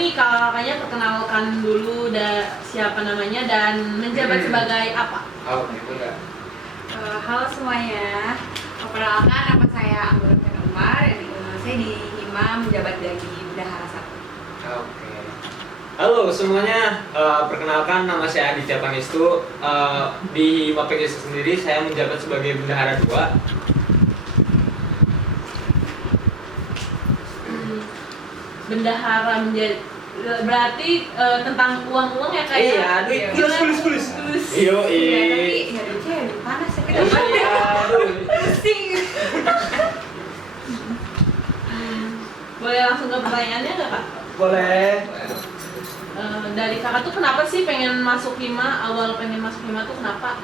nih kakaknya perkenalkan dulu siapa namanya dan menjabat sebagai apa? Oh, gitu enggak? Halo semuanya, perkenalkan nama saya Anggul Umar. Saya di HIMA menjabat jadi bendahara 1. Oke. Halo semuanya, perkenalkan nama saya Aditya Pangestu. Di HIMA PGS sendiri saya menjabat sebagai bendahara 2. Bendahara menjadi berarti tentang uang ya kayak Iya, tulis. Iyo, Tapi ya udah panas ya kita. Pusing. Boleh langsung ke pertanyaannya nggak kak? boleh. Dari kakak tuh kenapa sih pengen masuk HIMA? Awal pengen masuk HIMA tuh kenapa?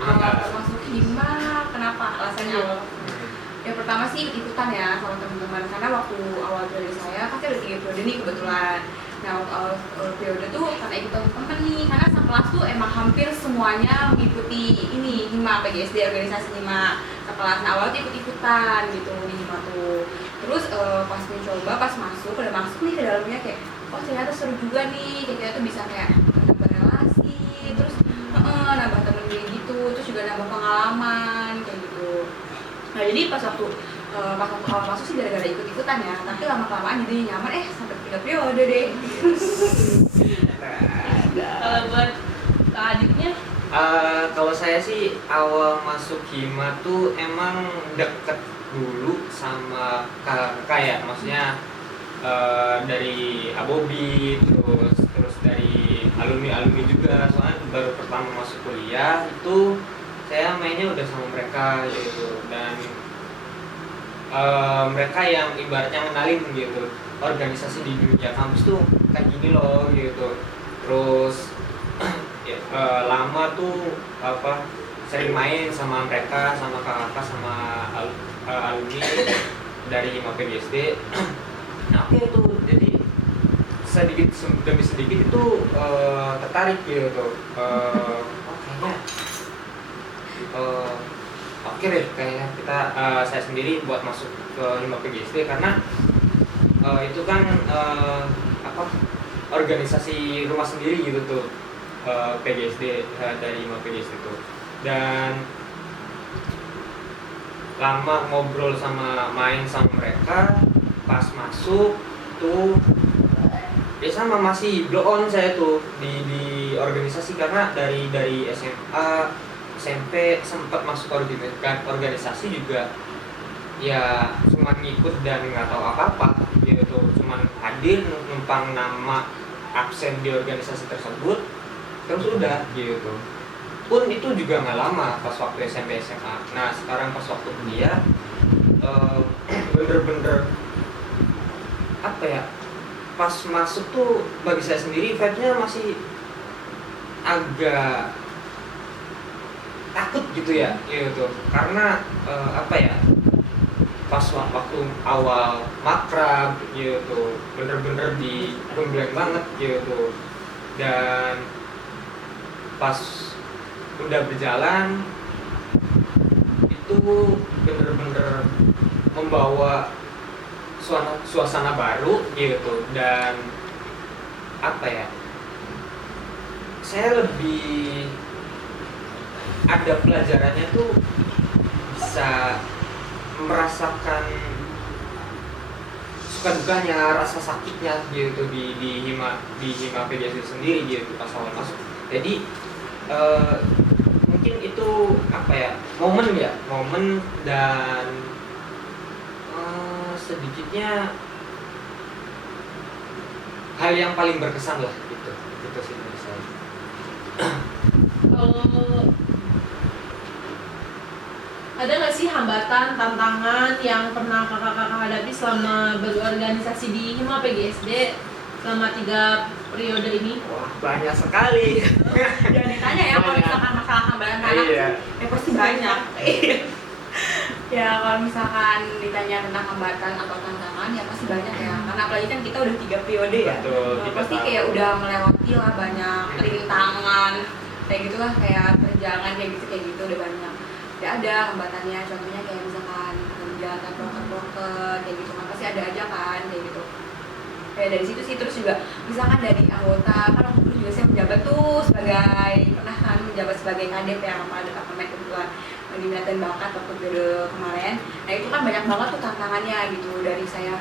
Awal masuk HIMA, kenapa alasannya? Yang pertama sih ikutan ya sama teman-teman, karena waktu awal periode saya kan saya udah 3 periode nih kebetulan. Nah waktu awal periode tuh karena ikutan temen nih, karena sekelas tuh emang hampir semuanya mengikuti ini HIMA PGSD, organisasi HIMA sekelas. Nah awal tuh ikut-ikutan gitu di HIMA tuh. Terus pas mencoba, pas udah masuk nih ke dalamnya kayak, oh ternyata seru juga nih, kayak tuh bisa kayak nambah relasi, terus nambah temen gitu, terus juga nambah pengalaman kayak gitu. Nah jadi pas waktu awal masuk sih gara-gara ikut-ikutan ya, tapi lama-kelamaan jadi nyaman sampai 3 periode deh. Kalau buat kak adiknya? Kalau saya sih awal masuk HIMA tuh emang deket dulu sama kakak ya, maksudnya dari Abobi, terus dari alumni juga, soalnya baru pertama masuk kuliah itu saya mainnya udah sama mereka gitu, dan mereka yang ibaratnya ngenalin gitu organisasi di dunia kampus tuh kayak gini loh gitu. Terus lama tuh sering main sama mereka, sama kakak sama alumni dari HIMA PGSD. Nah oke tuh, jadi sedikit demi sedikit itu tertarik gitu. Kayaknya oke deh, kayaknya saya sendiri buat masuk ke HIMA PGSD karena itu kan organisasi rumah sendiri gitu tuh, PGSD dari HIMA PGSD itu. Dan lama ngobrol main sama mereka, pas masuk tuh ya sama masih blow on saya tuh di organisasi, karena dari SMA SMP sempat masuk organisasi juga ya, cuma ngikut dan nggak tahu apa-apa gitu, cuman hadir numpang nama, absen di organisasi tersebut, terus udah gitu. Pun itu juga nggak lama pas waktu SMP SMA. Nah sekarang pas waktu kuliah bener-bener apa ya, pas masuk tuh bagi saya sendiri vibe-nya masih agak takut gitu ya gitu, karena apa ya, pas waktu awal makrab gitu bener-bener digembleng banget gitu, dan pas udah berjalan itu bener-bener membawa suasana baru gitu, dan apa ya, saya lebih ada pelajarannya tuh, bisa merasakan suka dukanya, rasa sakitnya gitu di HIMA PGSD sendiri gitu pas awal masuk. Jadi mungkin itu apa ya, momen dan sedikitnya hal yang paling berkesan lah gitu sih dari saya. Ada nggak sih hambatan, tantangan yang pernah kakak-kakak hadapi selama berorganisasi di HIMA PGSD selama 3 periode ini? Wah, banyak sekali. Jangan ditanya ya kalau misalkan masalah hambatan anak, Iya. pasti banyak. Ya kalau misalkan ditanya tentang hambatan atau tantangan ya pasti banyak ya, karena apalagi kan kita udah 3 periode ya. Betul, Pasti kayak udah melewati lah banyak rintangan kayak gitulah, kayak perjalanan kayak gitu udah banyak. Ya ada hambatannya, contohnya kayak misalkan jalan broker kayak gitu kan pasti ada aja kan kayak gitu. Kayak dari situ sih. Terus juga misalkan dari anggota, kan waktu dulu juga saya menjabat tuh sebagai, pernah kan menjabat sebagai kadep ya pada departemen kebetulan di minat dan bakat waktu periode kemarin. Nah itu kan banyak banget tuh tantangannya gitu, dari saya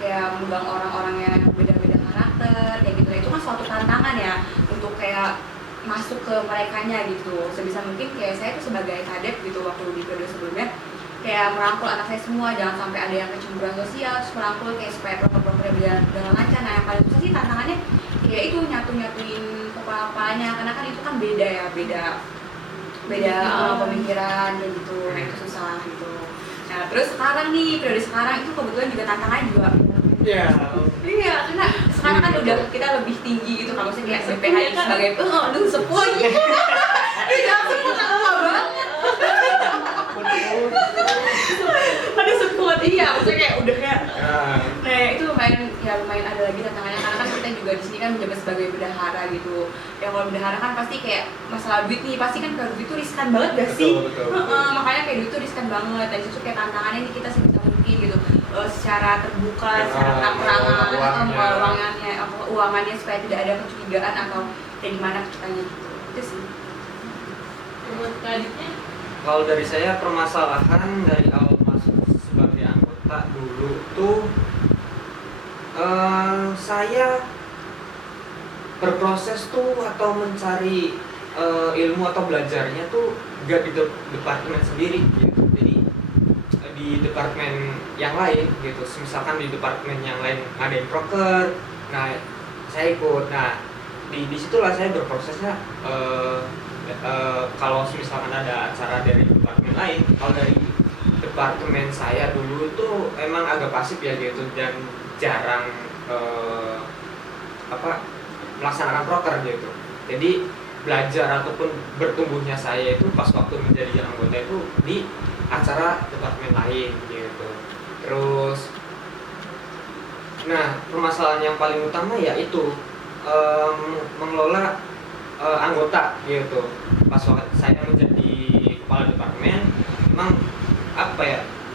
kayak memegang orang-orang yang beda-beda karakter kayak gitu. Nah, itu kan suatu tantangan ya untuk kayak masuk ke merekanya gitu. Sebisa mungkin kayak saya tuh sebagai kadep gitu waktu di periode sebelumnya kayak merangkul anak saya semua, jangan sampai ada yang kecemburuan sosial, terus merangkul kayak supaya proker-prokernya berjalan dengan lancar. Nah yang paling susah sih tantangannya kayak itu nyatuin kepala-kepalanya, karena kan itu kan beda ya, beda pemikiran kayak gitu. Nah itu susah gitu. Nah terus sekarang nih, periode sekarang itu kebetulan juga tantangannya juga iya, karena sekarang kan udah kita lebih tinggi gitu, kalau saya kayak BPH itu sebagai aduh sepuh gitu. Jangan sepuh, nggak tua banget. Aduh sepuh, iya, maksudnya kayak udah kayak. Nah itu lumayan ada lagi tantangannya, karena kan kita juga di sini kan menjabat sebagai bendahara gitu. Ya kalau bendahara kan pasti kayak masalah duit nih, pasti kan kalau duit itu riskan banget gak sih? Betul. Makanya kayak duit itu riskan banget. Dan itu kayak tantangannya nih kita sebisa mungkin gitu, secara terbuka, secara terang-terangan, atau uangannya supaya tidak ada kecurigaan atau kayak gimana ceritanya gitu. Itu sih. Buat kadipnya Kalau dari saya, permasalahan dari awal masuk sebagai anggota dulu tuh saya berproses tuh atau mencari ilmu atau belajarnya tuh gak di departemen sendiri gitu. Jadi di departemen yang lain gitu. Misalkan di departemen yang lain ngadain proker, nah saya ikut. Nah di situlah saya berprosesnya. Kalau misalkan ada acara dari departemen lain, kalau dari departemen saya dulu tuh emang agak pasif ya gitu, dan jarang melaksanakan proker gitu. Jadi belajar ataupun bertumbuhnya saya itu pas waktu menjadi anggota itu di acara departemen lain gitu. Terus, nah permasalahan yang paling utama yaitu mengelola anggota gitu. Pas waktu saya menjadi kepala departemen, memang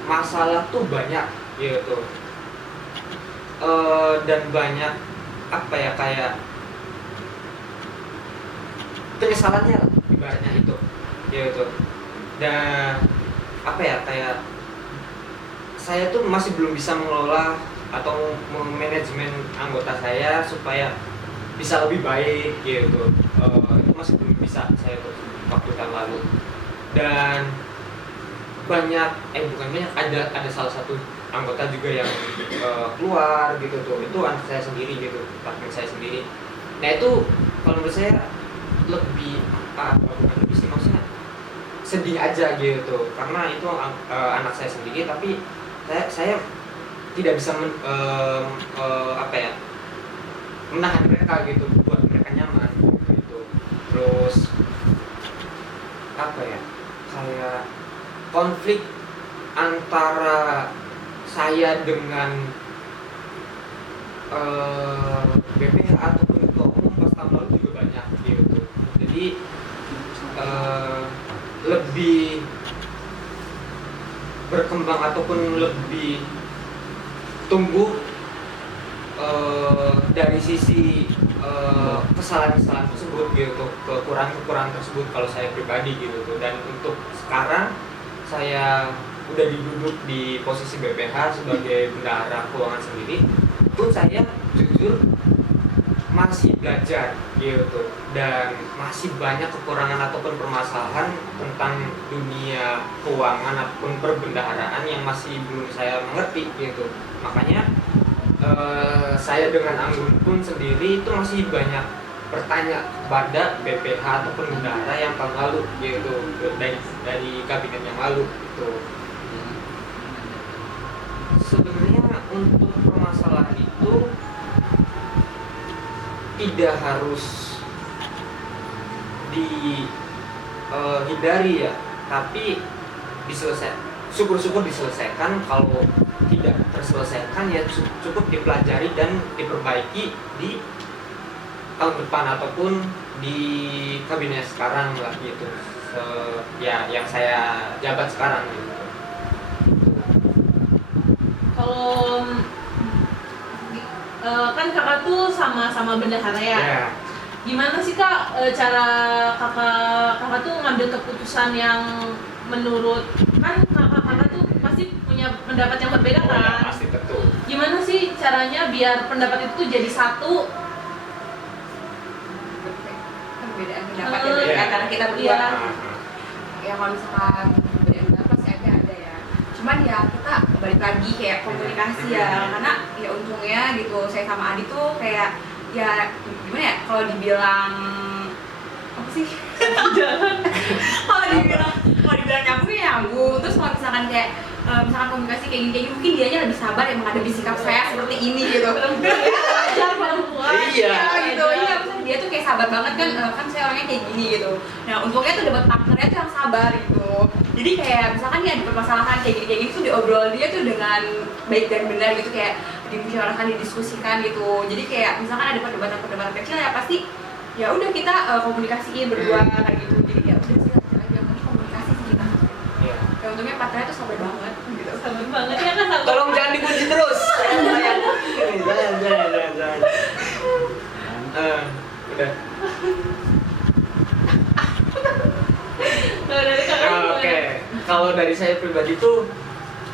masalah tuh banyak gitu, dan banyak kayak penyesalannya lah, ibaratnya itu gitu. Dan kayak saya tuh masih belum bisa mengelola atau manajemen anggota saya supaya bisa lebih baik gitu. Itu masih belum bisa saya tuh waktu tahun lalu. Dan ada salah satu anggota juga yang keluar gitu tuh. Itu anak saya sendiri gitu, departemen saya sendiri. Nah itu kalau menurut saya lebih bukan lebih sih, maksudnya sedih aja gitu, karena itu anak saya sendiri, tapi saya tidak bisa menahan mereka gitu, buat mereka nyaman gitu. Terus kayak konflik antara saya dengan BPH ataupun ketua umum pas tahun lalu juga banyak gitu. Jadi lebih berkembang ataupun lebih tumbuh dari sisi kesalahan-kesalahan tersebut gitu, kekurangan tersebut kalau saya pribadi gitu tuh. Dan untuk sekarang saya udah duduk di posisi BPH sebagai bendahara keuangan sendiri, pun saya jujur masih belajar gitu, dan masih banyak kekurangan ataupun permasalahan tentang dunia keuangan ataupun perbendaharaan yang masih belum saya mengerti gitu. Makanya saya dengan Anggun pun sendiri itu masih banyak bertanya kepada BPH ataupun bendahara yang tahun lalu gitu, dari kabinet yang lalu gitu. Sebenarnya untuk permasalahan itu tidak harus dihindari ya, tapi syukur-syukur diselesaikan. Kalau tidak terselesaikan ya cukup dipelajari dan diperbaiki di tahun depan ataupun di kabinet sekarang lah gitu, yang saya jabat sekarang gitu. kalau kalau kan kakak tuh sama bendahara ya. Ya. Gimana sih kak cara kakak tuh ngambil keputusan yang menurut kan kakak tuh pasti punya pendapat yang berbeda Oh, ya, kan? pasti tentu. Gimana sih caranya biar pendapat itu tuh jadi satu? Perbedaan pendapat Iya. ya antara kita berdua. Iya. Ya kalau misalkan perbedaan pendapat sih ada ya. Cuman ya kita balik lagi kayak komunikasi ya, karena ya untungnya gitu saya sama Adi tuh kayak ya gimana ya, kalau dibilang apa sih? kalau dibilang nyambung ya nyambung. Terus kalau misalkan kayak misalkan komunikasi kayak gini mungkin dianya lebih sabar ya menghadapi sikap saya seperti ini gitu. Ajar perempuan. Iya. Gitu. Iya, maksudnya dia tuh kayak sabar banget kan, kan saya orangnya kayak gini gitu. Nah, untungnya tuh dapat partnernya tuh yang sabar gitu. Jadi kayak misalkan nih ada permasalahan kayak gini tuh diobrol dia tuh dengan baik dan benar gitu, kayak dibicarakan, didiskusikan gitu. Jadi kayak misalkan ada perdebatan kecil ya pasti ya udah kita komunikasiin berdua kayak gitu. Jadi ya udah sih aja komunikasi sih kita. Iya. Ya untungnya partnernya tuh sabar banget gitu. Sabar banget ya kan sabar. Tolong jangan dikunci terus. Jangan. Udah. Kalau dari kakak gimana? Oke. Kalau dari saya pribadi tuh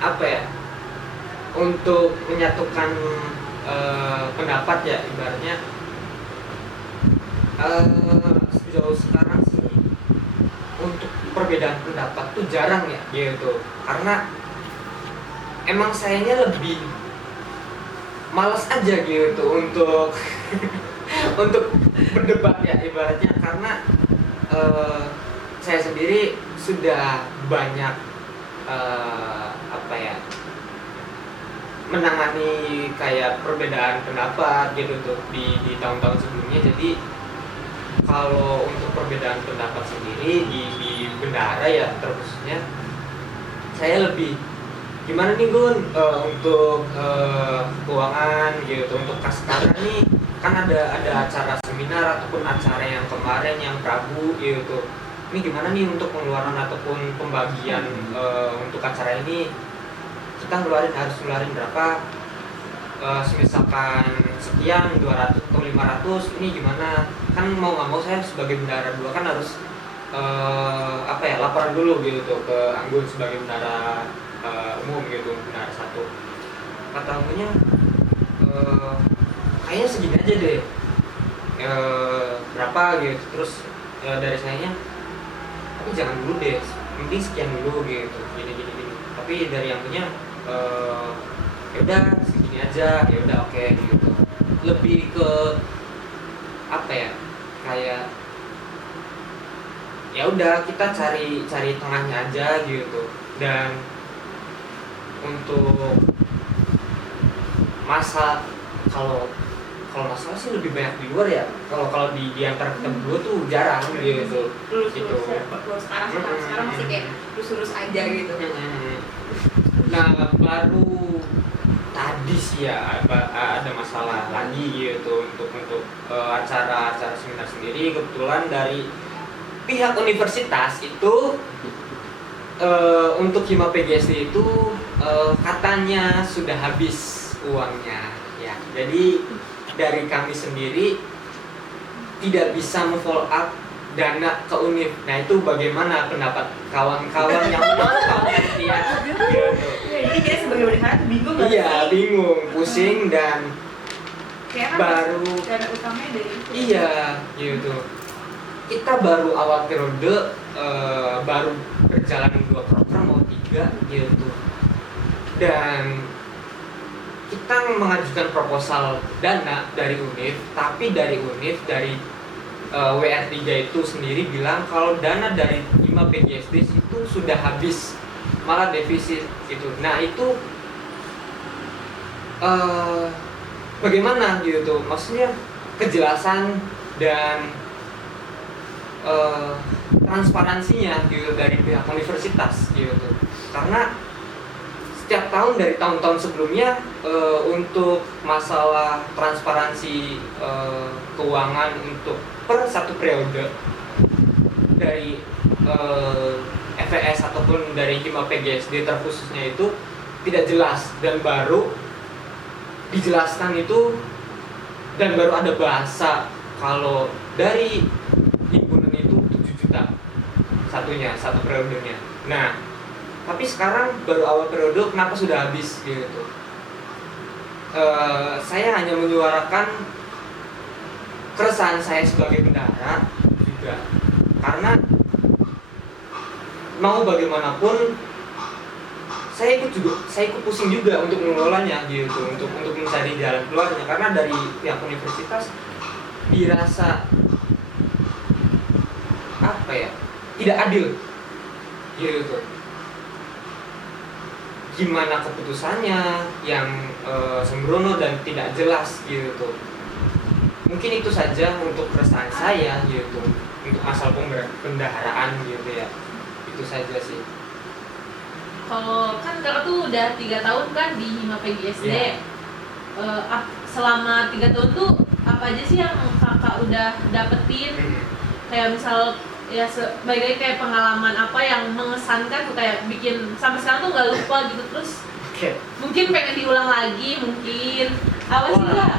apa ya? Untuk menyatukan pendapat ya ibaratnya sejauh sekarang sih untuk perbedaan pendapat tuh jarang ya gitu, karena emang sayanya lebih malas aja gitu untuk untuk berdebat ya ibaratnya, karena saya sendiri sudah banyak apa ya menangani kayak perbedaan pendapat gitu tuh di tahun-tahun sebelumnya. Jadi kalau untuk perbedaan pendapat sendiri di bendahara ya terkhususnya saya lebih gimana nih Gun, untuk keuangan gitu, untuk kas sekarang nih kan ada acara seminar ataupun acara yang kemarin yang Prabu gitu, ini gimana nih untuk pengeluaran ataupun pembagian untuk acara ini, kita harus ngeluarin berapa, misalkan sekian 200 atau 500, ini gimana, kan mau nggak mau saya sebagai bendahara 2 kan harus apa ya laporan dulu gitu tuh ke Anggun sebagai bendahara umum gitu, bendahara 1. Kata Anggunnya kayaknya segini aja deh, berapa gitu, terus dari sayanya tapi jangan dulu deh, mending sekian dulu gitu, gini. Tapi dari Anggunnya ya udah segini aja, ya udah oke gitu. Lebih ke apa ya, kayak ya udah kita cari tengahnya aja gitu. Dan untuk masa kalau masalah sih lebih banyak di luar ya, kalau di antara kita berdua tuh jarang gitu. Lurus Gitu. sekarang masih kayak lurus aja gitu. Nah baru tadi sih ya ada masalah lagi gitu untuk acara seminar sendiri. Kebetulan dari pihak universitas itu untuk Hima PGSD itu katanya sudah habis uangnya ya, jadi dari kami sendiri tidak bisa follow up dana ke UNIF. Nah itu bagaimana pendapat kawan-kawan yang menonton ya gitu. Jadi kita sebagai bendahara tuh bingung nggak Iya sih? bingung, pusing, dan Kayak kan baru dana utamanya dari itu. iya gitu. Kita baru awal periode, baru berjalan 2 program mau 3 gitu. Dan kita mengajukan proposal dana dari UNIF, tapi dari UNIF, dari WR3 itu sendiri bilang kalau dana dari 5 PGSD itu sudah habis, malah defisit gitu. Nah itu bagaimana gitu, maksudnya kejelasan dan transparansinya gitu dari pihak universitas gitu. Karena setiap tahun dari tahun-tahun sebelumnya untuk masalah transparansi keuangan untuk per satu periode dari FES ataupun dari Hima PGSD terkhususnya itu tidak jelas dan baru dijelaskan itu, dan baru ada bahasa kalau dari himpunan itu 7 juta satu periodenya. Nah, tapi sekarang baru awal periode kenapa sudah habis gitu. Saya hanya menyuarakan keresahan saya sebagai bendahara juga, karena mau bagaimanapun saya ikut pusing juga untuk mengelolanya gitu, untuk mencari jalan keluarnya, karena dari pihak universitas dirasa apa ya, tidak adil gitu. Gimana keputusannya yang sembrono dan tidak jelas gitu. Mungkin itu saja untuk keresahan saya gitu, untuk masalah pembendaharaan gitu ya. Itu saja sih. Kalau kan kakak tuh udah 3 tahun kan di Hima PGSD. Iya. Selama 3 tahun tuh apa aja sih yang kakak udah dapetin? Kayak misal ya sebagai kayak pengalaman apa yang mengesankan tuh, kayak bikin sampai sekarang tuh nggak lupa gitu, terus mungkin pengen diulang lagi, mungkin apa sih ya?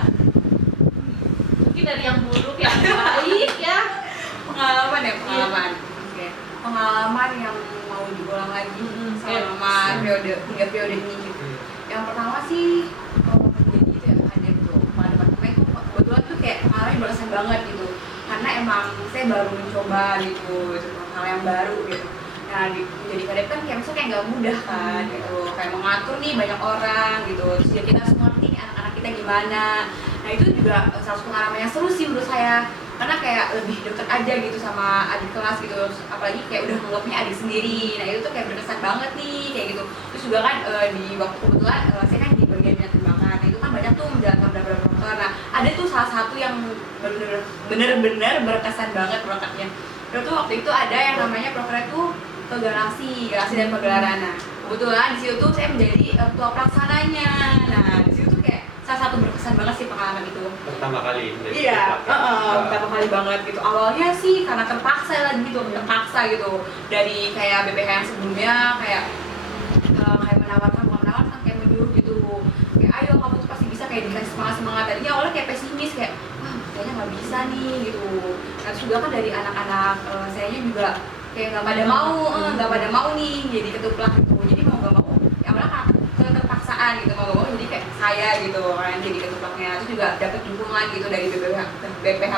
Mungkin dari yang buruk yang baik ya. Pengalaman ya, pengalaman. Oke. Pengalaman yang mau diulang lagi selama 3 periode ini gitu. Yang pertama sih jadi itu ya, ada tuh pada departemen itu kebetulan tuh kayak pengalaman berkesan banget gitu, karena emang saya baru mencoba gitu hal yang baru gitu. Nah menjadi kadep kan kayak misalnya kayak nggak mudah kan gitu, kayak mengatur nih banyak orang gitu, terus ya kita semua ngerti nih anak-anak kita gimana. Nah itu juga salah satu pengalaman yang seru sih menurut saya, karena kayak lebih deket aja gitu sama adik kelas gitu, apalagi kayak udah nganggapnya adik sendiri. Nah itu tuh kayak berkesan banget nih kayak gitu. Terus juga kan di waktu kebetulan saya kan di bagian minat bakat, nah itu kan banyak tuh menjalankan beberapa proker. Nah ada tuh salah satu yang bener-bener berkesan banget prokernya. Terus tuh waktu itu ada yang namanya proker itu ke galaksi dan pagelaran. Nah kebetulan di situ tuh saya menjadi ketua pelaksananya. Nah di situ tuh kayak salah satu berkesan banget sih pengalaman itu. Pertama kali menjadi Iya, ketua. pertama kali banget gitu. Awalnya sih karena terpaksa lagi gitu, terpaksa gitu. Dari kayak BPH yang sebelumnya kayak menawarkan kayak menyuruh gitu. Kayak ayo kamu tuh pasti bisa, kayak dikasih semangat. Tadinya awalnya kayak pesimis kayak wah kayaknya nggak bisa nih gitu. Nah terus juga kan dari anak-anak sayanya juga kayak nggak pada mau nih jadi ketuplak gitu. Jadi mau nggak mau ya malah keterpaksaan gitu, mau nggak mau jadi kayak saya gitu kan jadi ketuplaknya. Terus juga dapat dukungan gitu dari BPH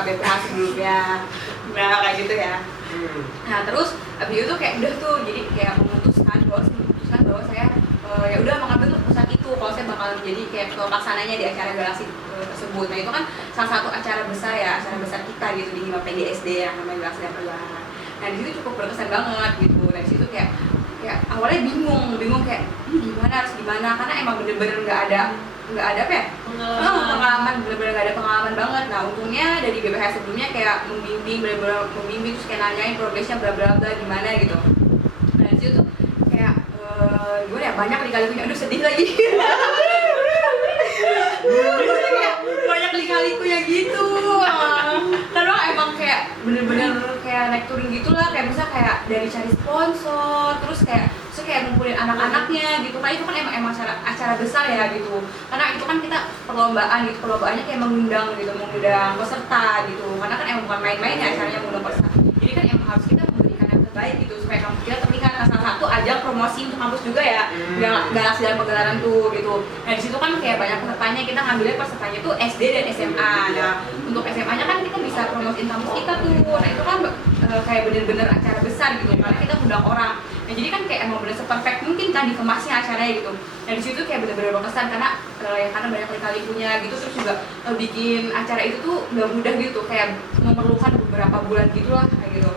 sebelumnya. Nah kayak gitu ya. Nah terus abis itu kayak udah tuh jadi kayak memutuskan bahwa saya ya udah mengambil keputusan itu kalau saya bakal menjadi kayak ketua pelaksananya di acara galaksi tersebut. Nah itu kan salah satu acara besar ya, acara besar kita gitu di Hima PGSD yang namanya Galaksi dan Pagelaran. Nah di situ cukup berkesan banget gitu. Nah di situ kayak awalnya bingung kayak ini harus gimana, karena emang bener-bener nggak ada apa ya pengalaman, bener-bener nggak ada pengalaman banget. Nah untungnya dari BPH sebelumnya kayak membimbing terus kayak nanyain progresnya bla bla bla gimana gitu. Nah di situ tuh kayak gue ya banyak kali-kali aduh sedih lagi kayak banyak kali-kali gitu karena emang kayak bener-bener kayak naik turun gitulah, kayak misalnya kayak dari cari sponsor terus kayak ngumpulin anak-anaknya gitu kan. Itu kan emang acara besar ya gitu, karena itu kan kita perlombaan gitu, perlombaannya kayak mengundang peserta gitu, karena kan emang bukan main-main ya acaranya mengundang peserta. Jadi kan emang harus kita memberikan yang terbaik gitu supaya kampus kita terlihat. Nah salah satu ajang promosi untuk kampus juga ya Galaksi dan Pagelaran tuh gitu. Nah di situ kan kayak banyak pesertanya, kita ngambilnya pesertanya tuh SD dan SMA. Nah untuk SMA-nya kan kita bisa promosiin kampus kita tuh. Nah itu kan kayak bener-bener acara besar gitu, karena kita undang orang. Nah jadi kan kayak emang bener seperfect mungkin kan dikemasnya acaranya gitu. Nah di situ kayak bener-bener berkesan karena karena banyak kali punya gitu. Terus juga bikin acara itu tuh nggak mudah gitu, kayak memerlukan beberapa bulan gitulah kayak gitu.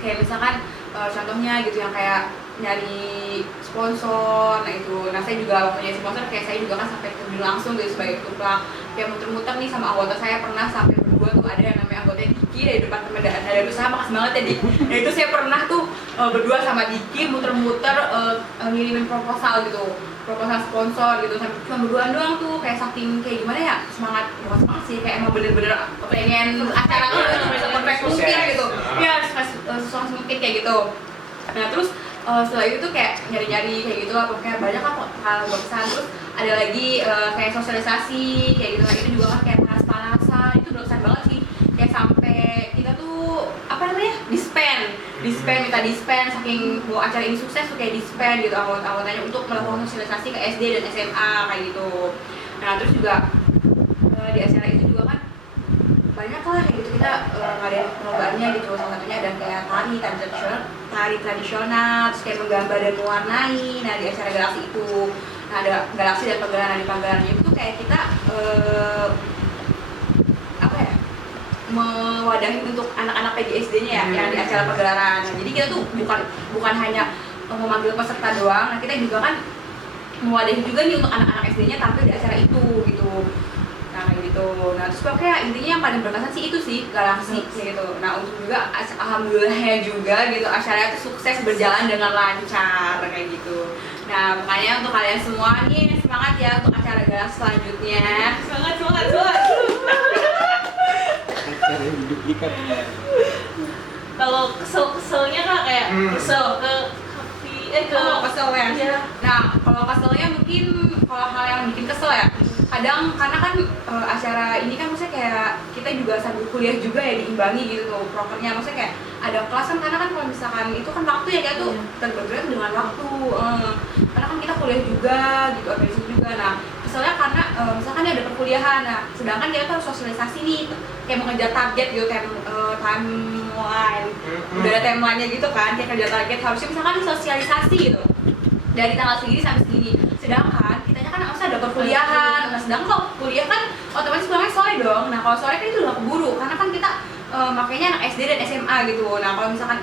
Kayak misalkan contohnya gitu yang kayak nyari sponsor. Nah itu, nah saya juga waktu nyari sponsor kayak saya juga kan sampai terjun langsung gitu sebagai ketuplak, kayak muter-muter nih sama anggota saya. Pernah sampai berdua tuh ada yang namanya anggota Diki dari departemen dana usaha, makasih banget ya Dik. Nah itu saya pernah tuh berdua sama Diki muter-muter ngirimin proposal gitu, proposal sponsor gitu, sampai cuma berduaan doang tuh. Kayak saking kayak gimana ya, bukan semangat sih, kayak emang bener-bener pengen acara itu bisa perfect mungkin gitu ya, sesuai mungkin kayak gitu. Nah terus setelah itu tuh kayak nyari-nyari kayak gitu lah, pokoknya banyak kan hal berkesan. Terus ada lagi kayak sosialisasi kayak gitu, itu juga kan kayak panas-panasan, itu berkesan banget sih, kayak sampai kita tuh apa namanya dispen minta dispen, saking mau acara ini sukses tuh kayak dispen gitu anggotanya untuk melakukan sosialisasi ke SD dan SMA kayak gitu. Nah terus juga di acara itu juga kan banyak lah kayak gitu, kita ngadain perlombaannya gitu, salah satunya ada kayak tari tradisional, terus kayak menggambar dan mewarnai. Nah di acara galaksi itu, nah ada galaksi dan pagelaran, di pagelarannya itu kayak kita apa ya, mewadahi untuk anak-anak PGSD-nya ya, yang di acara pagelaran. Nah, jadi kita tuh bukan hanya memanggil peserta doang, nah kita juga kan mewadahi juga nih untuk anak-anak SD-nya tampil di acara itu gitu. Nah kayak gitu. Nah terus pokoknya intinya yang paling berkesan sih itu sih galaksi kayak gitu. Nah untuk juga alhamdulillahnya juga gitu acaranya tuh sukses berjalan dengan lancar kayak gitu. Nah makanya untuk kalian semua nih semangat ya untuk acara galaksi selanjutnya. Semangat. Kalau keselnya Kak kayak kesel ke Kesel ya. Iya. Nah kalau keselnya mungkin kalau hal yang bikin kesel ya, kadang karena kan acara ini kan maksudnya kayak kita juga sambil kuliah juga ya, diimbangi gitu tuh prokernya, maksudnya kayak ada kelas kan, karena kan kalau misalkan itu kan waktu ya kayak tuh terbenturnya tuh dengan waktu, karena kan kita kuliah juga gitu, organisasi juga. Nah keselnya karena misalkan ada perkuliahan, nah sedangkan kita tuh harus sosialisasi nih kayak mengejar target gitu, timeline, udah ada timelinenya gitu kan, kayak kerja target harusnya misalkan sosialisasi gitu dari tanggal segini sampai segini, sedangkan kitanya kan masa ada perkuliahan. Nah sedangkan kalau kuliah kan otomatis pulangnya sore dong, nah kalau sore kan itu udah keburu karena kan kita makanya anak SD dan SMA gitu. Nah kalau misalkan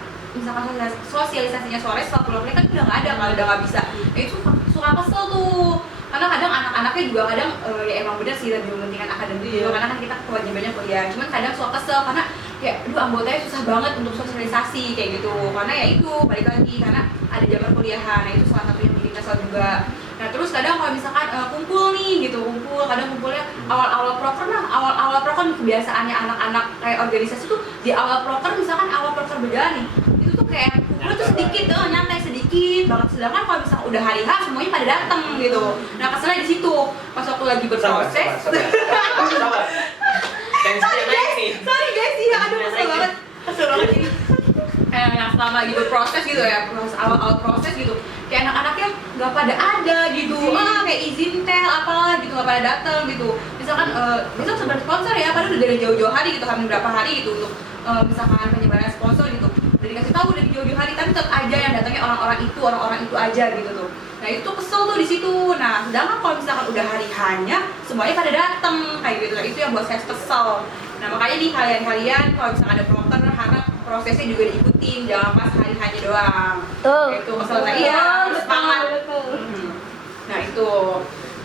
sosialisasinya sore setelah pulang kuliah kan udah nggak ada, kalau udah nggak bisa, nah itu suka kesel tuh, karena kadang anak-anaknya juga kadang ya emang bener sih lebih mementingkan akademik juga, karena kan kita kewajibannya kuliah, cuman kadang suka kesel karena ya aduh anggotanya susah banget untuk sosialisasi kayak gitu, karena ya itu balik lagi karena ada jam perkuliahan. Nah itu salah satu yang bikin kesel juga. Nah terus kadang kalau misalkan kumpul nih gitu, kadang kumpulnya awal-awal proker lah, awal-awal proker kebiasaannya anak-anak kayak organisasi tuh di awal proker, misalkan awal proker berjalan nih, itu tuh kayak kumpul tuh sedikit tuh, nyantai sedikit banget, sedangkan kalau misalkan udah hari H semuanya pada datang gitu. Nah keselnya di situ pas waktu lagi berproses. Sorry guys, iya aduh kesel banget ini. Yang selama lagi berproses gitu ya, awal proses gitu, kayak anak-anaknya nggak pada ada gitu, kayak izin tel apalah gitu, nggak pada datang gitu. Misalkan misal sebar sponsor ya, padahal udah dari jauh-jauh hari gitu, hampir berapa hari gitu untuk misalkan penyebaran sponsor gitu, udah dikasih tahu dari jauh-jauh hari, tapi tetap aja yang datangnya orang-orang itu aja gitu tuh. Nah itu kesel tuh di situ. Nah sedangkan kalau misalkan udah hari hanya semuanya pada datang kayak gitu, nah itu yang buat saya kesel. Nah makanya nih kalian kalau misalkan ada proker harap prosesnya juga diikutin, jangan pas hari hanya doang. Itu kesel. Nah iya semangat. Nah itu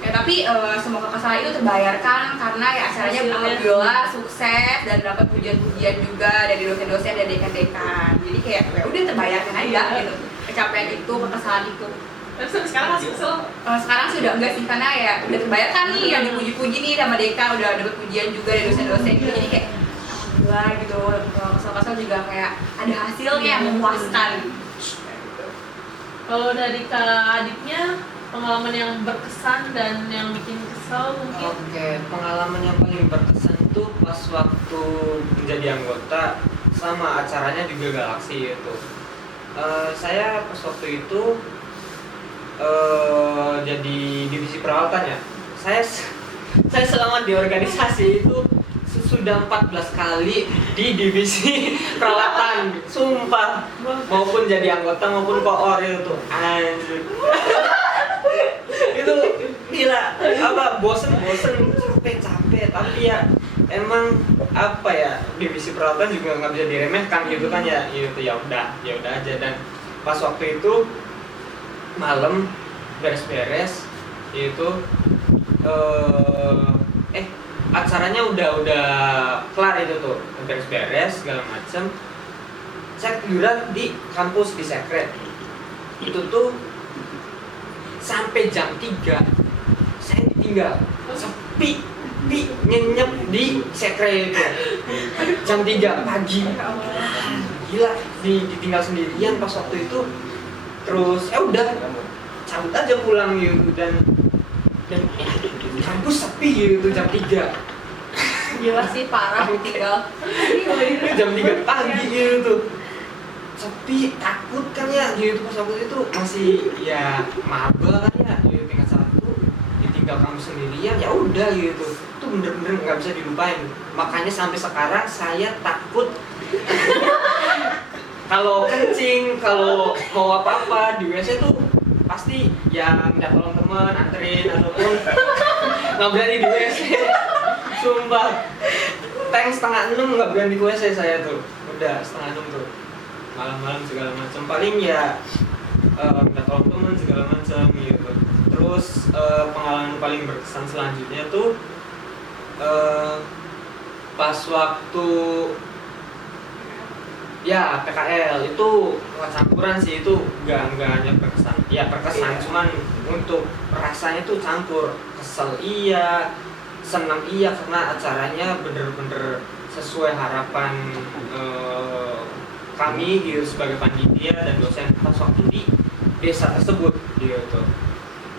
ya, tapi semoga kesalahan itu terbayarkan karena ya acaranya alhamdulillah sukses dan dapat pujian-pujian juga dari dosen-dosen dan dekan-dekan. Jadi kayak ya udah terbayarkan aja gitu, kecapean itu, kekesalan itu. Terus sekarang masih kesel? Sekarang sih udah enggak sih, karena ya udah terbayarkan nih, yang dipuji-puji nih sama Deka, udah dapat pujian juga dari dosen-dosen gitu, jadi kayak alhamdulillah gitu. Kesel-kesel juga kayak ada hasilnya yang memuaskan. Kalau dari Kak Adiknya, pengalaman yang berkesan dan yang bikin kesel mungkin? Oke, pengalaman yang paling berkesan tuh pas waktu menjadi anggota sama acaranya juga Galaksi itu. Saya pas waktu itu jadi divisi perawatan ya. Saya selama di organisasi itu sudah 14 kali di divisi perawatan, sumpah, maupun jadi anggota maupun koor itu anjir. Itu gila, bosen capek, tapi ya emang apa ya, divisi perawatan juga nggak bisa diremehkan gitu kan ya, itu ya udah aja. Dan pas waktu itu malam beres-beres itu acaranya udah kelar itu tuh, beres-beres segala macem. Saya tiduran di kampus di sekret itu tuh sampai jam 3 saya tinggal sepi nyenyep di sekret itu jam 3 pagi. Gila, ditinggal sendirian pas waktu itu. terus ya udah cabut aja pulang gitu dan ya, kampus sepi gitu jam 3 Gila sih parah tinggal. jam 3 pagi gitu sepi, takut kan ya gitu. Pas waktu itu masih ya maba kan ya di tingkat 1 ditinggal kampus sendirian, ya udah gitu. Itu bener-bener nggak bisa dilupain. Makanya sampai sekarang saya takut kalau kencing, kalau mau apa-apa di WC tuh pasti ya minta tolong teman anterin ataupun nggak berani di WC. Sumpah, tank 5:30 nggak berani di WC saya tuh. Udah 5:30 tuh malam-malam segala macam. Paling ya minta tolong teman segala macam gitu. Terus pengalaman paling berkesan selanjutnya tuh pas waktu ya PKL itu campuran sih, itu nggak hanya berkesan, ya berkesan cuman untuk rasanya tuh campur, kesel iya, senang iya karena acaranya bener-bener sesuai harapan kami gitu sebagai panitia dan dosen pas waktu di desa tersebut gitu.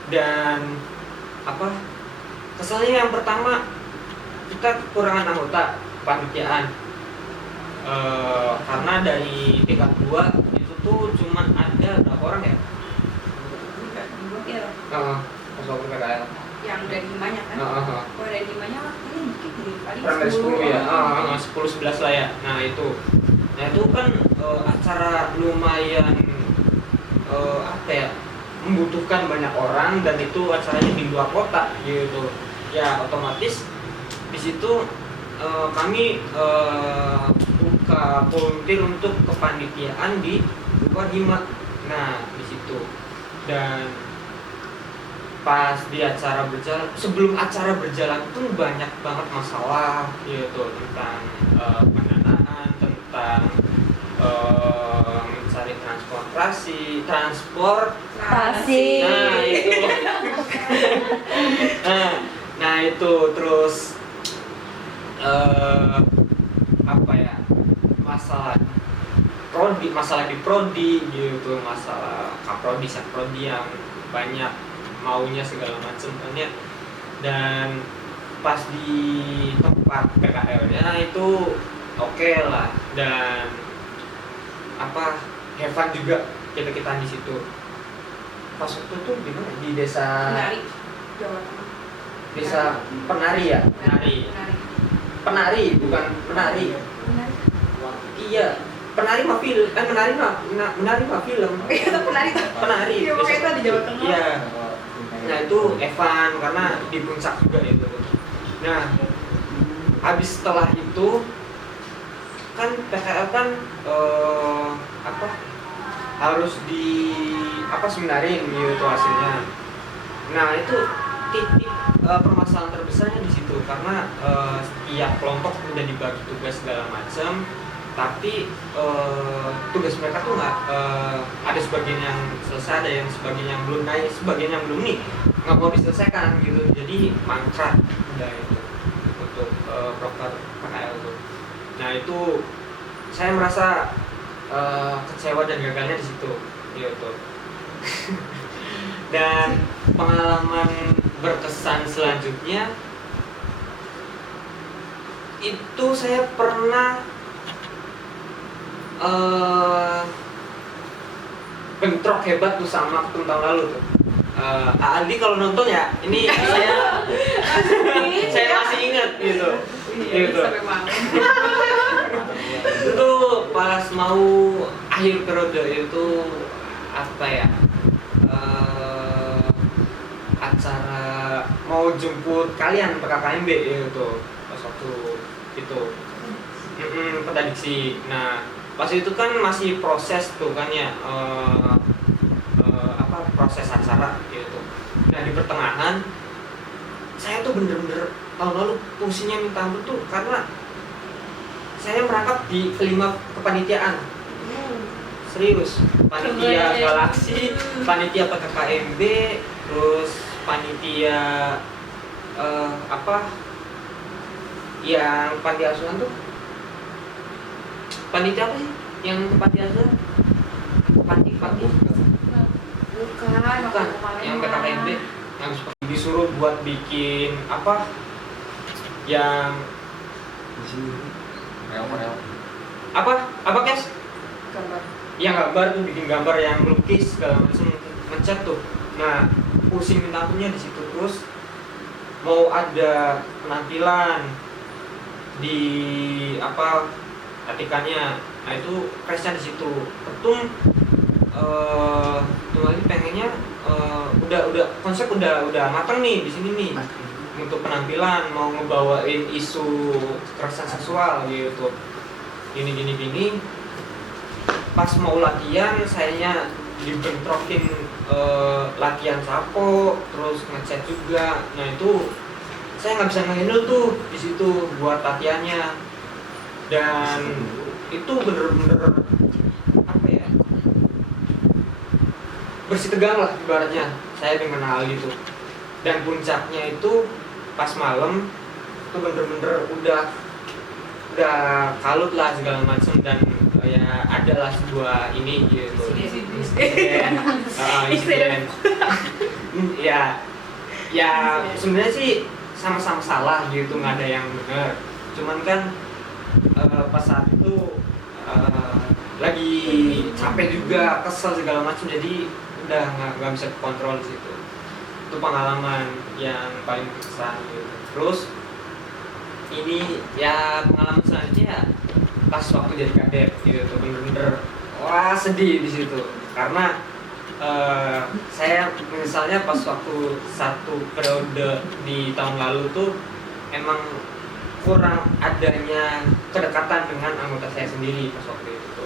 Dan apa keselnya yang pertama, kita kekurangan anggota panitiaan. Karena dari tingkat 2 itu tuh cuman ada berapa orang ya? Iya. Pas waktu PKL. Yang dari Himanya kan? Kalau dari Himanya waktunya dikit nih, paling Kurang dari 10 ya? 10-11 lah ya. Nah itu kan acara lumayan apa ya, membutuhkan banyak orang dan itu acaranya di luar kota gitu. Ya otomatis di situ kami buka volunteer untuk kepanitiaan di luar Hima. Nah di situ, dan pas di acara berjalan, sebelum acara berjalan pun banyak banget masalah gitu tentang pendanaan, tentang mencari transportasi. Nah itu nah itu terus apa ya, masalah di prodi gitu, masalah kaprodi sakprodi yang banyak maunya segala macam kan ya. Dan pas di tempat PKL-nya itu oke lah, dan apa have fun juga kita di situ. Pas waktu itu di mana, di desa Penari, Jawa Tengah. Desa Penari ya, Penari bukan penari. Iya, penari mah film, menari mah film. Iya, Penari. Iya, makanya itu di Jawa Tengah. Iya. Nah itu Evan karena di puncak juga itu. Nah, habis setelah itu kan PKL kan apa harus di seminarin gitu hasilnya. Nah itu titik permasalahan terbesarnya di situ karena setiap kelompok udah dibagi tugas segala macam, tapi tugas mereka tuh nggak ada sebagian yang selesai, ada yang sebagian yang belum naik, sebagian yang belum nih nggak mau diselesaikan gitu, jadi mangkrak udah itu untuk proker PKL itu. Nah itu saya merasa kecewa dan gagalnya di situ gitu. Dan pengalaman berkesan selanjutnya itu saya pernah bentrok hebat tuh sama ketum tahun lalu tuh. Aldi kalau nonton ya, ini saya masih ingat gitu. Gitu. Itu pas mau akhir periode itu apa ya? Acara mau jemput kalian PKKMB gitu pas waktu itu prediksi. Nah pas itu kan masih proses tuh kan ya proses acara gitu. Nah di pertengahan saya tuh bener-bener tahun lalu pusingnya minta ampun tuh karena saya merangkap di kelima kepanitiaan. Serius, panitia Galaksi, panitia PKKMB, terus panitia yang panti asuhan tuh, panitia apa sih yang ke panti asuhan? Panti Bukan, Bukan, waktu yang PKKMB yang disuruh buat bikin apa yang Di sini. Rel. apa Kes? gambar. Yang gambar tuh, bikin gambar yang melukis segala macam, ngecat tuh. Nah, pusing minta ampunnya di situ. Terus mau ada penampilan di apa atikannya, nah itu crashnya di situ. Ketum tuh lagi pengennya udah konsep udah matang nih di sini nih untuk penampilan, mau ngebawain isu kekerasan seksual gitu. Gini. Pas mau latihan, sayanya dibentrokin latihan sapo, terus ngecat juga. Nah itu saya nggak bisa ngehandle tuh di situ buat latihannya. Dan itu bener-bener apa ya? Bersih tegang lah ibaratnya saya dengan hal itu. Dan puncaknya itu pas malam itu bener-bener udah kalut lah segala macam, dan ya adalah sebuah ini gitu insiden. ya sebenarnya sih sama-sama salah gitu, nggak ada yang benar, cuman kan pas saat itu lagi capek juga, kesel segala macam, jadi udah nggak bisa kontrol di situ. Itu pengalaman yang paling berkesan gitu. Terus ini ya pengalaman selanjutnya ya pas waktu jadi kadet gitu, bener-bener wah sedih di situ karena saya misalnya pas waktu satu periode di tahun lalu tuh emang kurang adanya kedekatan dengan anggota saya sendiri pas waktu itu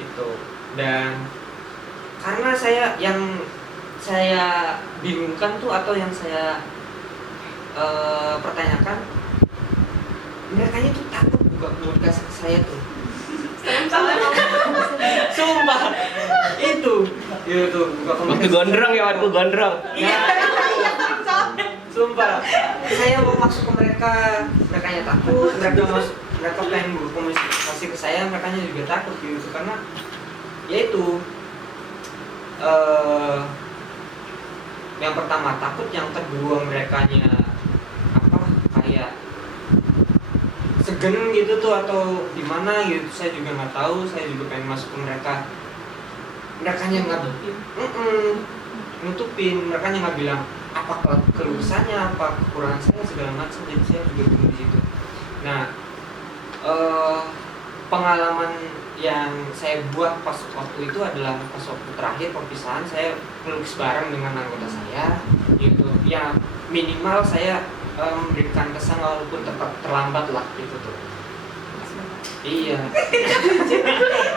gitu. Dan karena yang saya bingungkan tuh atau yang saya pertanyakan, mereka tuh takut buka komunikasi ke saya tuh. Sumpah itu buka komunikasi. Waktu gondrong. Iya. Sumpah, saya mau masuk ke mereka takut. Mereka pengen berkomunikasi ke saya, mereka juga takut gitu karena yaitu yang pertama takut, yang kedua merekanya kayak segen gitu tuh atau gimana gitu, saya juga nggak tahu. Saya juga pengen masuk ke mereka nggak nutupin, mereka nggak bilang apa kelulusannya, apa kekurangan saya segala macam, jadi saya juga bingung di situ. Nah pengalaman yang saya buat pas waktu itu adalah pas waktu terakhir perpisahan, saya melukis bareng dengan anggota saya gitu ya, minimal saya memberikan kesan walaupun terlambat lah gitu tuh. Iya.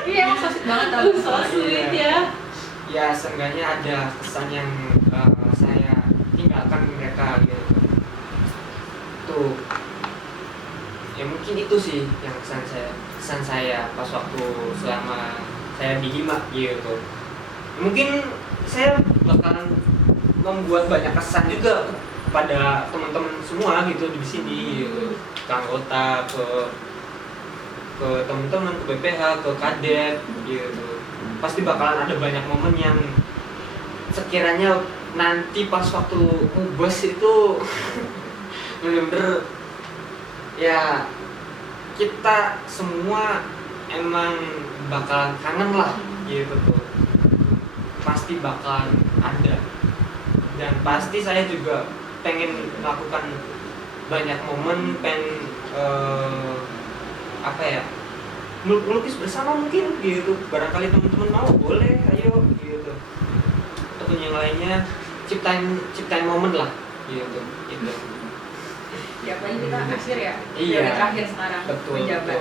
Iya, emang so sweet banget tau. So sweet ya. Ya seenggaknya ada kesan yang saya tinggalkan ke mereka gitu. Tuh. Ya mungkin itu sih yang kesan saya pas waktu selama saya di Hima gitu. Mungkin saya bakalan membuat banyak kesan juga pada teman-teman semua gitu di sini gitu. Ke anggota, ke teman-teman, ke BPH, ke kadet gitu. Pasti bakalan ada banyak momen yang sekiranya nanti pas waktu ubes itu bener-bener ya kita semua emang bakalan kangen lah gitu tuh. Pasti bakalan ada. Dan pasti saya juga pengen melakukan banyak momen, pengen melukis bersama mungkin gitu. Barangkali teman-teman mau, boleh, ayo gitu. Ataupun yang lainnya ciptain momen lah gitu. Ya apalagi kita akhir ya. Iya. Periode terakhir sekarang menjabat.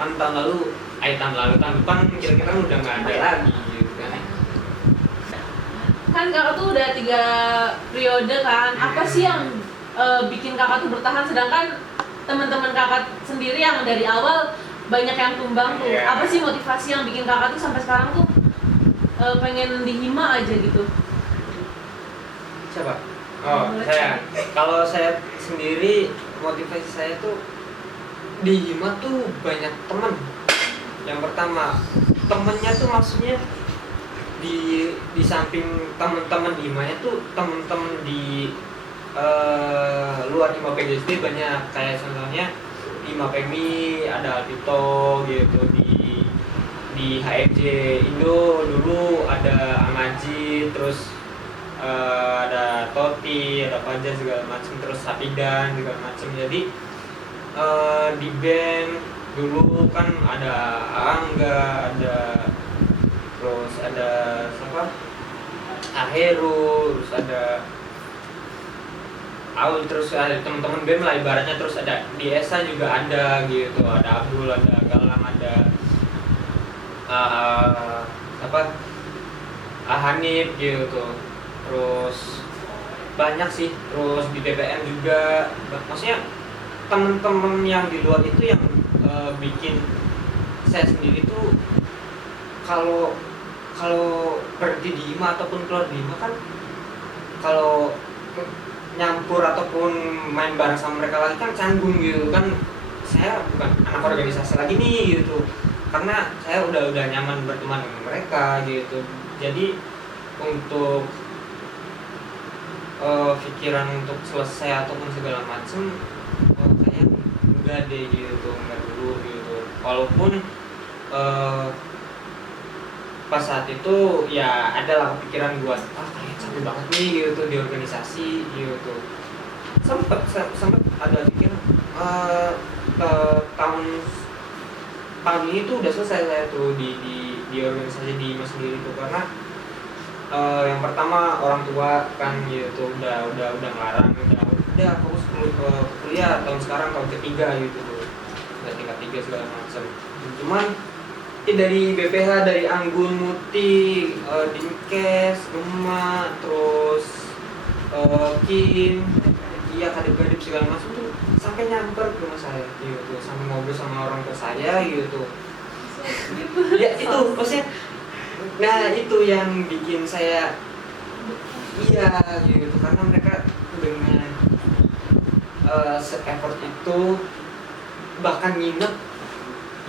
Kan tahun depan kira-kira udah nggak ada lagi gitu kan. Kan kakak tuh udah 3 periode kan, apa sih yang bikin kakak tuh bertahan, sedangkan teman-teman kakak sendiri yang dari awal banyak yang tumbang tuh. Yeah. Apa sih motivasi yang bikin kakak tuh sampai sekarang tuh pengen di Hima aja gitu? Siapa? Oh, saya. Kalau saya sendiri, motivasi saya tuh di Hima tuh banyak teman. Yang pertama, temennya tuh maksudnya di samping teman-teman di IMA tuh teman-teman di luar IMA PGSD banyak, kayak contohnya di IMA PMI ada Alvito gitu, di HFJ Indo dulu ada Amaji, terus ada Toti, ada Fajar segala macam, terus Sapidan segala macam. Jadi di band dulu kan ada Angga, terus ada siapa? Aheru, terus ada Aul, terus ada teman-teman band lah ibaratnya, terus ada di Esa juga ada gitu, ada Abdul, ada Galang, ada Hanif gitu, terus banyak sih, terus di BPM juga, maksudnya teman-teman yang di luar itu yang bikin saya sendiri tuh kalau berhenti di IMA ataupun keluar di IMA kan, kalau nyampur ataupun main bareng sama mereka lagi kan canggung gitu kan. Saya bukan anak organisasi lagi nih gitu, karena saya udah nyaman berteman dengan mereka gitu. Jadi untuk pikiran untuk selesai ataupun segala macem kayak enggak deh gitu, enggak dulu gitu. Walaupun pas saat itu ya adalah kepikiran buat kayak capek banget nih gitu di organisasi gitu. Sempet ada pikiran tahun ini tuh udah selesai saya tuh di organisasi di IMA sendiri tuh, karena yang pertama orang tua kan gitu udah ngelarang, udah fokus kuliah tahun sekarang tahun ketiga gitu tuh, udah tingkat 3 segala macam. Cuman dari BPH, dari Anggun, Muti, Dinkes, Gema, terus Kim, iya kadip-kadip segala macam tuh sampai nyamper ke rumah saya gitu, sampai ngobrol sama orang tua saya gitu. Ya itu maksudnya, nah itu yang bikin saya iya gitu, karena mereka dengan se-effort itu bahkan nginep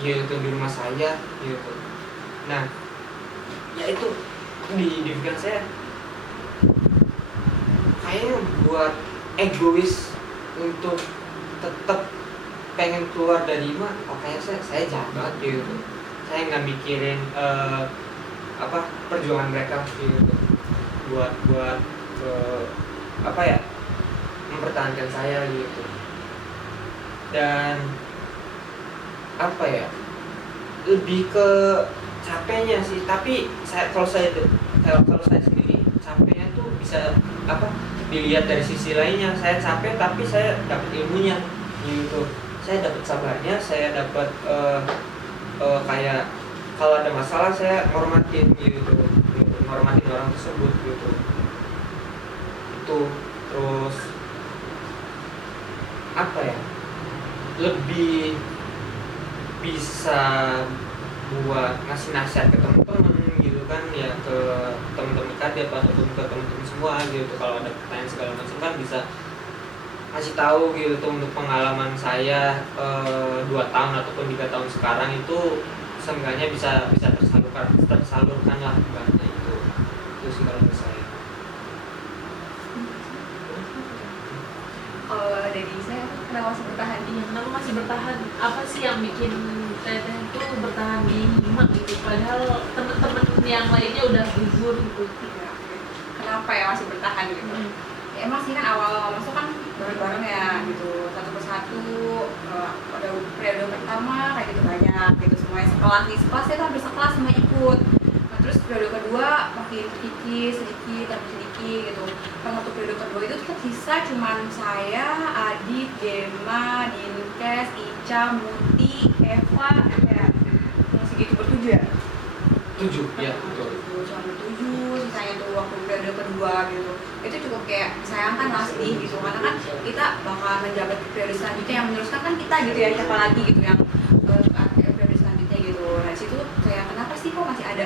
gitu di rumah saya gitu. Nah ya itu di pikiran saya kayaknya buat egois untuk tetap pengen keluar dari IMA, kayaknya saya jahat banget gitu. Saya nggak mikirin perjuangan mereka gitu buat mempertahankan saya gitu. Dan lebih ke capeknya sih, tapi kalau saya sendiri capeknya tuh bisa dilihat dari sisi lainnya. Saya capek tapi saya dapat ilmunya gitu, saya dapat sabarnya, saya dapat kayak kalau ada masalah saya ngormatin gitu, ngormatin orang tersebut gitu. Itu terus lebih bisa buat ngasih nasihat ke teman-teman gitu kan, ya ke teman-teman kadep ataupun ke teman-teman semua gitu. Kalau ada pertanyaan segala macam kan bisa kasih tahu gitu untuk pengalaman saya 2 tahun ataupun 3 tahun sekarang itu seenggaknya bisa tersalurkan lah ibaratnya itu sih kalau menurut saya. Dari saya kenapa masih bertahan di Kenapa masih bertahan? Apa sih yang bikin Teteh itu bertahan di IMA gitu? Padahal teman-teman yang lainnya udah gugur gitu. Kenapa ya masih bertahan gitu? Ya, emang sih kan awal masuk kan bareng-bareng ya gitu, satu persatu. Pada periode pertama kayak gitu banyak gitu, semuanya sekelas nih, sekelas saya tuh hampir sekelas semua ikut. Nah, terus periode kedua makin sedikit gitu. Pada waktu periode kedua itu tersisa cuman saya, Adit, Gema, Dinkes, Ica, Muti, Eva, ya segitu bertujuh ya? 7, ya betul. Cuma bertujuh, sisanya tuh waktu periode kedua gitu. Itu cukup kayak disayangkan lah sedih gitu, karena kan kita bakal menjabat periode selanjutnya, yang meneruskan kan kita gitu ya, siapa lagi gitu yang periode selanjutnya gitu. Nah situ kayak kenapa sih kok masih ada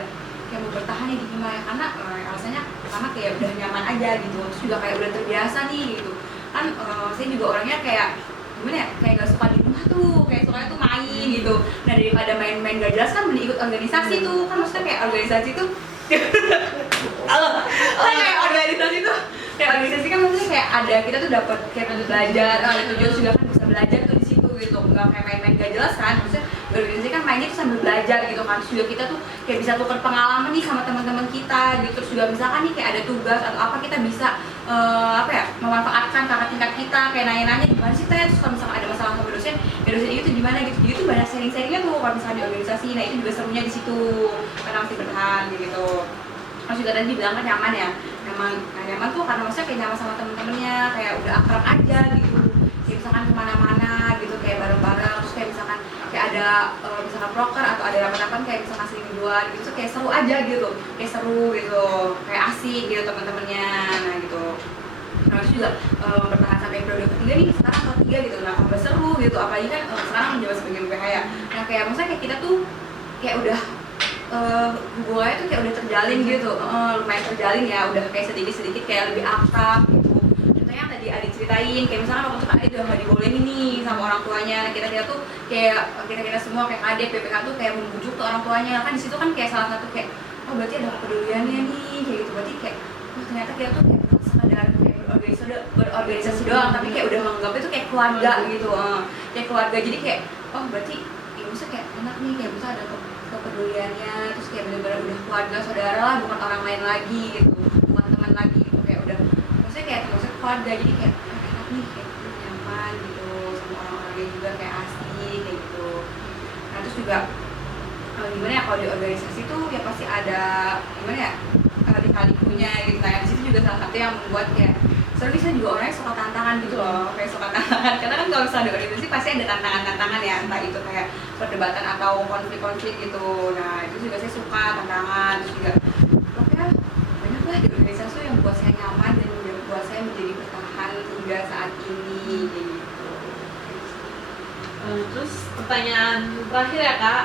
yang mau bertahan di IMA ya, karena alasannya pertama kayak udah nyaman aja gitu, terus juga kayak udah terbiasa nih gitu kan. Saya juga orangnya kayak gimana ya, kayak gak suka di rumah tuh, kayak sukanya tuh main gitu. Nah daripada main-main gak jelas kan mending ikut organisasi tuh kan, maksudnya kayak organisasi tuh Kayak organisasi tuh, kayak organisasi kan maksudnya kayak ada kita tuh dapat kayak belajar, ada tujuan juga kan bisa belajar tuh di situ gitu, nggak kayak main-main gak jelas kan, maksudnya di organisasi kan mainnya tuh sambil belajar gitu kan, terus juga kita tuh kayak bisa tukar pengalaman nih sama teman-teman kita gitu, terus juga misalkan nih kayak ada tugas atau apa kita bisa apa ya memanfaatkan kakak tingkat kita kayak nanya-nanya gimana sih teh, terus kalau misalkan ada masalah sama dosen, ya dosen itu gimana gitu, jadi tuh banyak sharing-sharingnya tuh kalau misalnya di organisasi, nah itu juga serunya di situ karena masih bertahan gitu. Terus juga tadi bilang kan nyaman ya, nyaman tuh karena maksudnya kayak nyaman sama temen-temennya, kayak udah akrab aja gitu, kayak misalkan kemana-mana gitu kayak bareng-bareng, terus kayak misalkan kayak ada misalkan proker atau ada rapat-rapat kayak misalkan sering duluan gitu, kayak seru aja gitu, kayak seru gitu, kayak asik gitu temen-temennya, nah gitu. Terus juga bertahan sampai periode ketiga nih, sekarang ketiga gitu, nah tambah seru gitu, apalagi kan sekarang menjadi sebagai UPH ya, nah kayak maksudnya kayak kita tuh kayak udah hubungannya tuh kayak udah terjalin gitu, lumayan terjalin ya, udah kayak sedikit-sedikit kayak lebih akrab gitu. Contohnya yang tadi Adi ceritain, kayak misalkan waktu itu Adi udah gak dibolehin nih sama orang tuanya, nah kita tuh kayak kita semua kayak kadep, PPK tuh kayak membujuk tuh orang tuanya, kan di situ kan kayak salah satu kayak, oh berarti ada kepeduliannya nih, kayak gitu, berarti kayak, oh ternyata kita tuh kayak bukan sekadar kayak berorganisasi doang, tapi kayak udah menganggapnya tuh kayak keluarga gitu, kayak keluarga, jadi kayak, oh berarti ya maksudnya kayak enak nih, kayak bisa ada kepeduliannya, terus kayak bener-bener udah keluarga saudara lah, bukan orang lain lagi gitu, bukan teman lagi gitu, kayak udah maksudnya keluarga, jadi kayak enak nih, kayak nyaman gitu sama orang-orangnya juga kayak asik kayak gitu. Nah terus juga gimana ya, kalau di organisasi tuh ya pasti ada gimana ya, lika-likunya gitu, nah di situ juga salah satu yang membuat kayak service juga orangnya suka tantangan gitu loh, kayak suka tantangan, karena kan kalau misalnya di organisasi pasti ada tantangan-tantangan ya, entah itu kayak perdebatan atau konflik-konflik gitu, nah itu juga saya suka tantangan, terus juga pokoknya banyak lah di organisasi yang buat saya nyaman dan buat saya menjadi bertahan hingga saat ini gitu. Terus pertanyaan terakhir ya kak,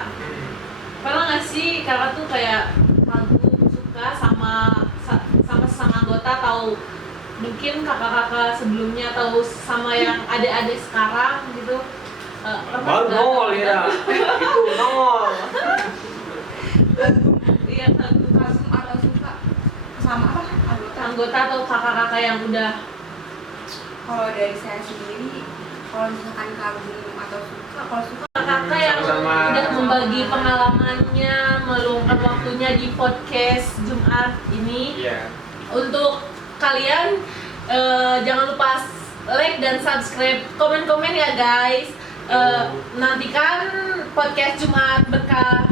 pernah nggak sih kakak tuh kayak ragu suka sama anggota, atau mungkin kakak-kakak sebelumnya atau sama yang adik-adik sekarang gitu? Baru nongol ya, itu nongol. Iya, Kagum atau suka sama apa anggota atau kakak-kakak yang udah. Kalau dari saya sendiri, kalau misalkan kagum atau suka, kalau suka Kakak yang Sama-sama. udah membagi pengalamannya, meluangkan waktunya di podcast Jumat ini. Iya. Untuk kalian jangan lupa like dan subscribe, komen-komen ya guys. Nantikan podcast Jumat Berkah